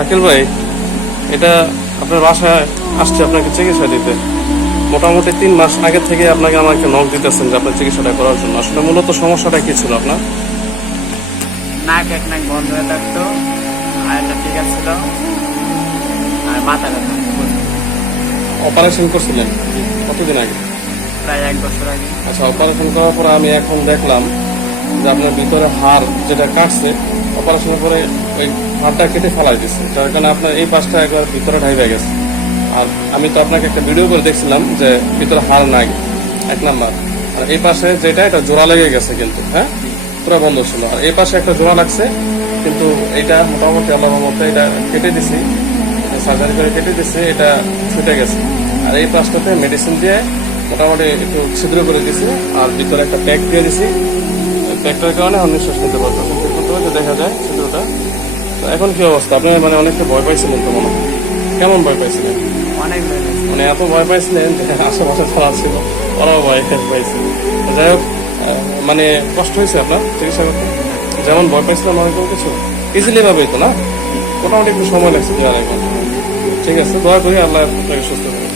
শাকিল ভাই, এটা আপনার বাসায় আসছে আপনাকে চিকিৎসা দিতে। মোটামুটি 3 মাস আগে থেকে আপনাকে আমাকে নক দিতেছেন যে আপনার চিকিৎসাটা করার জন্য। আসলে মূলত সমস্যাটা কি ছিল আপনার? নাক এক নাক বন্ধ হয়ে থাকতো, আর একটা ফিগার ছিল, আর মাথা ব্যথা অপারেশন করছিলেন কতদিন আগে? প্রায় 1 বছর আগে। আচ্ছা, অপারেশন করার পরে আমি এখন দেখলাম যে আপনার ভিতরে হাড় যেটা কাটছে, অপারেশনের পরে ওই হাড়টা কেটে ফেলাই দিচ্ছে, যার কারণে আপনার এই পাশটা একবার ভিতরে ঢাইবে গেছে। আর আমি তো আপনাকে একটা ভিডিও করে দেখছিলাম যে ভিতরে হাড় নাই, 1 নাম্বার। আর এই পাশে যেটা, এটা জোড়া লেগে গেছে কিন্তু, হ্যাঁ, পুরো বন্ধ ছিল। আর এই পাশে একটা জোড়া লাগছে, কিন্তু এটা মোটামুটি আল্লাহর মধ্যে এটা কেটে দিছি, সার্জারি করে কেটে দিছি, এটা ছুটে গেছে। আর এই পাশটাতে মেডিসিন দিয়ে মোটামুটি একটু ছিদ্র করে দিছি, আর ভিতরে একটা প্যাক দিয়ে দিছি। প্যাকটার কারণে এখন নিঃশ্বাস নিতে পারতো, কিন্তু দেখা যায় ছিদ্রটা। তো এখন কি অবস্থা? আপনি মানে অনেকটা ভয় পাইছিলেন তো মনে হয়? কেমন ভয় পাইছিলেন? অনেক ভয় লাগছে। মানে এত ভয় পাইছিলেন যে আশেপাশে যারা ছিল ওরাও ভয় পাইছে। যাই হোক, মানে কষ্ট হয়েছে আপনার চিকিৎসা করতে? যেমন ভয় পাইছিলেন অনেক কিছু ইজিলি ভাবেই তো না, মোটামুটি একটু সময় লাগছে 2-2.5 ঘন্টা। ঠিক আছে, দয়া করি আল্লাহ আপনাকে সুস্থ করুন।